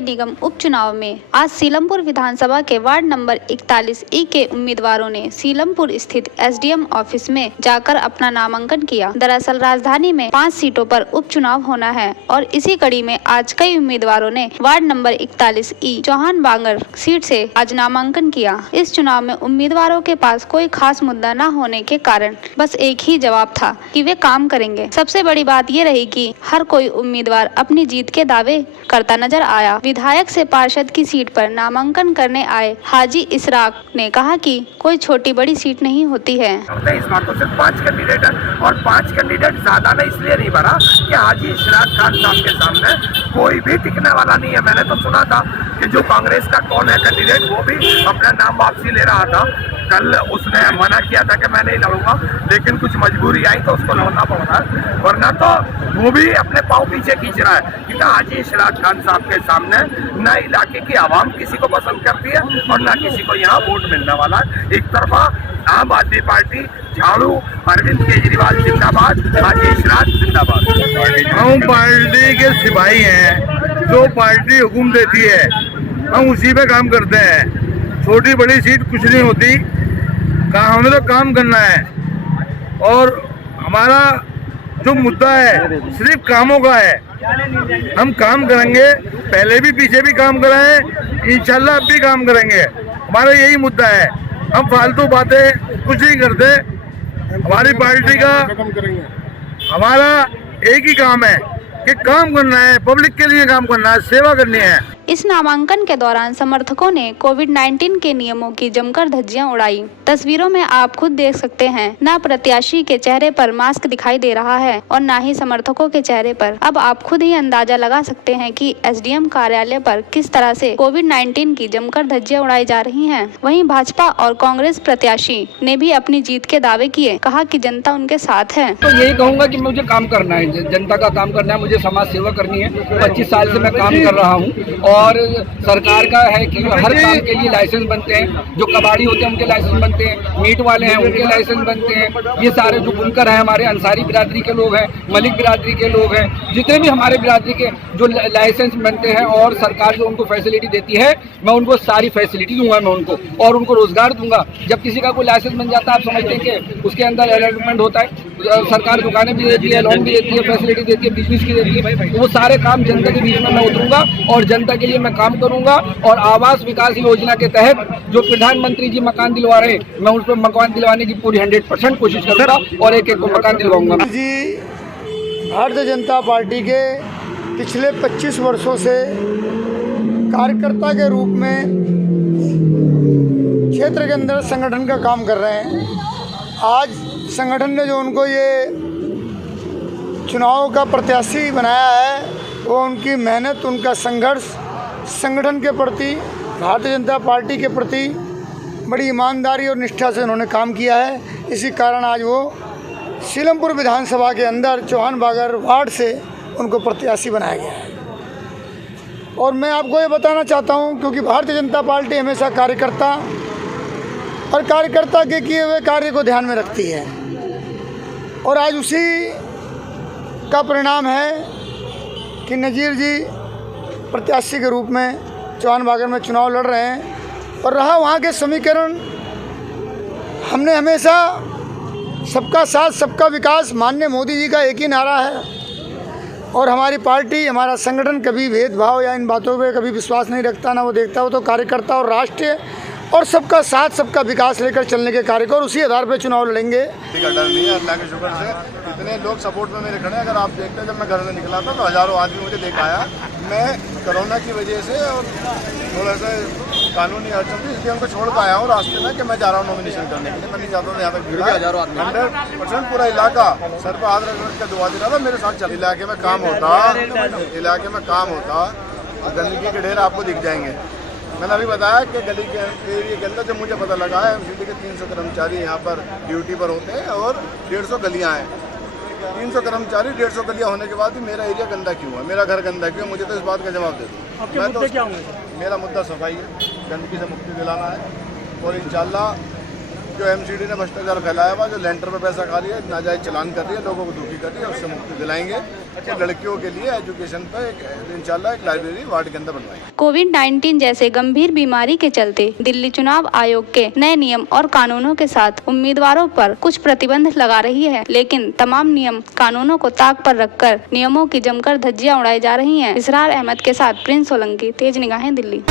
के निगम उपचुनाव में आज सीलमपुर विधानसभा के वार्ड नंबर 41E के उम्मीदवारों ने सीलमपुर स्थित एसडीएम ऑफिस में जाकर अपना नामांकन किया। दरअसल राजधानी में 5 सीटों पर उपचुनाव होना है और इसी कड़ी में आज कई उम्मीदवारों ने वार्ड नंबर 41E चौहान बांगर सीट से आज नामांकन किया। इस चुनाव में उम्मीदवारों के पास कोई खास मुद्दा न होने के कारण बस एक ही जवाब था कि वे काम करेंगे। सबसे बड़ी बात ये रही कि हर कोई उम्मीदवार अपनी जीत के दावे करता नजर आया। विधायक से पार्षद की सीट पर नामांकन करने आए हाजी इशराक ने कहा कि कोई छोटी बड़ी सीट नहीं होती है। इस बार तो सिर्फ 5 कैंडिडेट है और 5 कैंडिडेट ज्यादा ने इसलिए नहीं भरा कि हाजी इशराक खान साहब के सामने कोई भी टिकने वाला नहीं है। मैंने तो सुना था कि जो कांग्रेस का कौन है कैंडिडेट वो भी अपना नाम वापसी ले रहा था। कल उसने मना किया था कि मैं नहीं लड़ूंगा, लेकिन कुछ मजबूरी आई तो उसको लड़ना पड़ रहा है, वरना तो वो भी अपने पाँव पीछे खींच रहा है कि हाजी इशराक खान साहब के सामने न इलाके की आवाम किसी को पसंद करती है और न किसी को यहाँ वोट मिलने वाला है। एक तरफा आम आदमी पार्टी झाड़ू अरविंद केजरीवाल जिंदाबाद, हाजी इशराक जिंदाबाद। हम पार्टी के सिपाही हैं, जो पार्टी हुक्म देती है हम उसी पे काम करते हैं। छोटी बड़ी सीट कुछ नहीं होती, हमें तो काम करना है और हमारा जो मुद्दा है सिर्फ कामों का है। हम काम करेंगे, पहले भी पीछे भी काम करा है, इंशाल्लाह अब भी काम करेंगे। हमारा यही मुद्दा है, हम फालतू बातें कुछ नहीं करते। हमारी पार्टी का हमारा एक ही काम है कि काम करना है, पब्लिक के लिए काम करना है, सेवा करनी है। इस नामांकन के दौरान समर्थकों ने कोविड-19 के नियमों की जमकर धज्जियां उड़ाई। तस्वीरों में आप खुद देख सकते हैं, न प्रत्याशी के चेहरे पर मास्क दिखाई दे रहा है और न ही समर्थकों के चेहरे पर। अब आप खुद ही अंदाजा लगा सकते हैं कि एसडीएम कार्यालय पर किस तरह से कोविड-19 की जमकर धज्जियां उड़ाई जा रही हैं। वहीं भाजपा और कांग्रेस प्रत्याशी ने भी अपनी जीत के दावे किए, कहा कि जनता उनके साथ है। तो यही कहूँगा कि मुझे काम करना है, जनता का काम करना है, मुझे समाज सेवा करनी है। 25 साल से मैं काम कर रहा हूँ और सरकार का है कि हर काम के लिए लाइसेंस बनते हैं। जो कबाड़ी होते हैं उनके लाइसेंस बनते हैं, मीट वाले हैं उनके लाइसेंस बनते हैं। ये सारे जो बुनकर हैं हमारे अंसारी बिरादरी के लोग हैं, मलिक बिरादरी के लोग हैं, जितने भी हमारे बिरादरी के जो लाइसेंस बनते हैं और सरकार जो उनको फैसिलिटी देती है मैं उनको सारी फैसिलिटी दूंगा मैं उनको, और उनको रोजगार दूंगा। जब किसी का कोई लाइसेंस बन जाता है आप समझते हैं कि उसके अंदर अलॉटमेंट होता है, सरकार दुकानें भी देती है, लोन भी देती है, फैसिलिटी देती है, बिजनेस की देती है। तो वो सारे काम जनता के बीच में मैं उतरूंगा और जनता के लिए मैं काम करूंगा। और आवास विकास योजना के तहत जो प्रधानमंत्री जी मकान दिलवा रहे हैं मैं उस पर मकान दिलवाने की पूरी 100% कोशिश करूंगा और एक को मकान दिलवाऊंगा। जी भारतीय जनता पार्टी के पिछले 25 वर्षों से कार्यकर्ता के रूप में क्षेत्र के अंदर संगठन का काम कर रहे हैं। आज संगठन ने जो उनको ये चुनाव का प्रत्याशी बनाया है वो उनकी मेहनत, उनका संघर्ष संगठन के प्रति, भारतीय जनता पार्टी के प्रति बड़ी ईमानदारी और निष्ठा से उन्होंने काम किया है। इसी कारण आज वो सीलमपुर विधानसभा के अंदर चौहान बागर वार्ड से उनको प्रत्याशी बनाया गया है। और मैं आपको ये बताना चाहता हूँ क्योंकि भारतीय जनता पार्टी हमेशा कार्यकर्ता और कार्यकर्ता के किए हुए कार्य को ध्यान में रखती है और आज उसी का परिणाम है कि नज़ीर जी प्रत्याशी के रूप में चौहान बागर में चुनाव लड़ रहे हैं। और रहा वहाँ के समीकरण, हमने हमेशा सबका साथ सबका विकास, माननीय मोदी जी का एक ही नारा है और हमारी पार्टी, हमारा संगठन कभी भेदभाव या इन बातों पे कभी विश्वास नहीं रखता, ना वो देखता। वो तो कार्यकर्ता और राष्ट्रीय और सबका साथ सबका विकास लेकर चलने के कार्य को और उसी आधार पर चुनाव लड़ेंगे। का डर नहीं है, अल्लाह के शुक्र से इतने लोग सपोर्ट में मेरे खड़े हैं। अगर आप देखते हैं जब मैं घर से निकला था तो हज़ारों आदमी मुझे देख आया। मैं कोरोना की वजह से और थोड़ा सा कानूनी अड़चन थी इसलिए उनको छोड़ कर आया हूँ रास्ते में कि मैं जा रहा हूँ नॉमिनेशन करने के लिए। मैं नहीं चाहता था यहाँ तक भीड़ 100% पूरा इलाका सर पर हाथ रख कर दुआ दे रहा था मेरे साथ चल। इलाके में काम होता गंदगी के ढेर आपको दिख जाएंगे। मैंने अभी बताया कि गली के एरिया के अंदर जब मुझे पता लगा है एमसीडी के 300 कर्मचारी यहाँ पर ड्यूटी पर होते हैं और 150 गलियाँ हैं। 300 कर्मचारी 150 गलियाँ होने के बाद भी मेरा एरिया गंदा क्यों है, मेरा घर गंदा क्यों है, मुझे तो इस बात का जवाब दे दो। मैं तो मेरा मुद्दा सफाई है, गंदगी से मुक्ति दिलाना है और इंशाल्लाह जो एमसीडी ने भ्रष्टाचार फैलाया हुआ, जो लेंटर पे पैसा खा रही है, नाजायज चलान कर रही है, लोगों को दुखी कर रही है, उससे मुक्ति दिलाएंगे। तो लड़कियों के लिए एजुकेशन पे इंशाल्लाह एक लाइब्रेरी वार्ड के अंदर बनवाएंगे। कोविड-19 जैसे गंभीर बीमारी के चलते दिल्ली चुनाव आयोग के नए नियम और कानूनों के साथ उम्मीदवारों पर कुछ प्रतिबंध लगा रही है, लेकिन तमाम नियम कानूनों को ताक पर रखकर नियमों की जमकर धज्जियां उड़ाई जा रही हैं। इसरार अहमद के साथ प्रिंस सोलंकी, तेज निगाहें, दिल्ली।